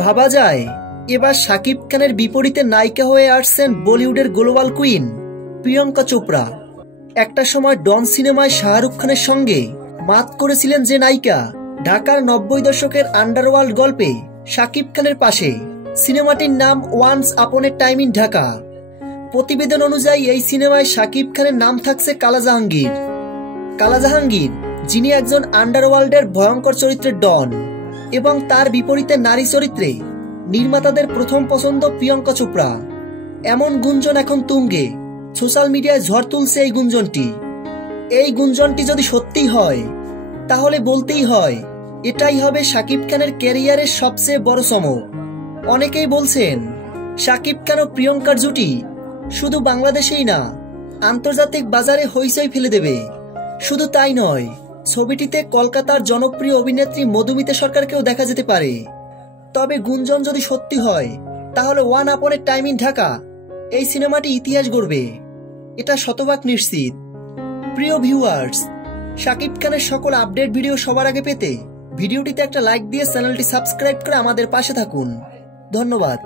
ভাবা যায় এবার শাকিব খানের বিপরীতে নায়িকা হয়ে আসছেন বলিউডের গ্লোবাল কুইন প্রিয়াঙ্কা চোপড়া। একটা সময় ডন সিনেমায় শাহরুখ খানের সঙ্গে মাত করেছিলেন যে নায়িকা, ঢাকার 90 দশকের আন্ডারওয়ার্ল্ড গল্পে শাকিব খানের পাশে। সিনেমাটির নাম once upon A time in Dhaka. প্রতিবেদন অনুযায়ী এই সিনেমায় শাকিব খানের নাম থাকছে কালা জাহাঙ্গীর। কালা জাহাঙ্গীর যিনি একজন আন্ডারওয়ার্ল্ডের ভয়ঙ্কর চরিত্রের ডন, এবং তার বিপরীতে নারী চরিত্রে নির্মাতাদের প্রথম পছন্দ প্রিয়াঙ্কা চোপড়া। এমন গুঞ্জন এখন তুঙ্গে, সোশ্যাল মিডিয়ায় ঝড় তুলছে এই গুঞ্জনটি। এই গুঞ্জনটি যদি সত্যি হয় তাহলে বলতেই হয় এটাই হবে শাকিব খানের ক্যারিয়ারের সবচেয়ে বড় চমক। অনেকেই বলছেন শাকিব খান ও প্রিয়াঙ্কার জুটি শুধু বাংলাদেশেই না, আন্তর্জাতিক বাজারে হইচই ফেলে দেবে। শুধু তাই নয়, ছবিটিতে কলকাতার জনপ্রিয় অভিনেত্রী মধুমিতা সরকারকেও দেখা যেতে পারে। তবে গুঞ্জন যদি সত্যি হয় তাহলে one upon A time in Dhaka এই সিনেমাটি ইতিহাস গড়বে, এটা শতভাগ নিশ্চিত। প্রিয় ভিউয়ার্স, শাকিব খানের সকল আপডেট ভিডিও সবার আগে পেতে ভিডিওটিতে একটা লাইক দিয়ে চ্যানেলটি সাবস্ক্রাইব করে আমাদের পাশে থাকুন। ধন্যবাদ।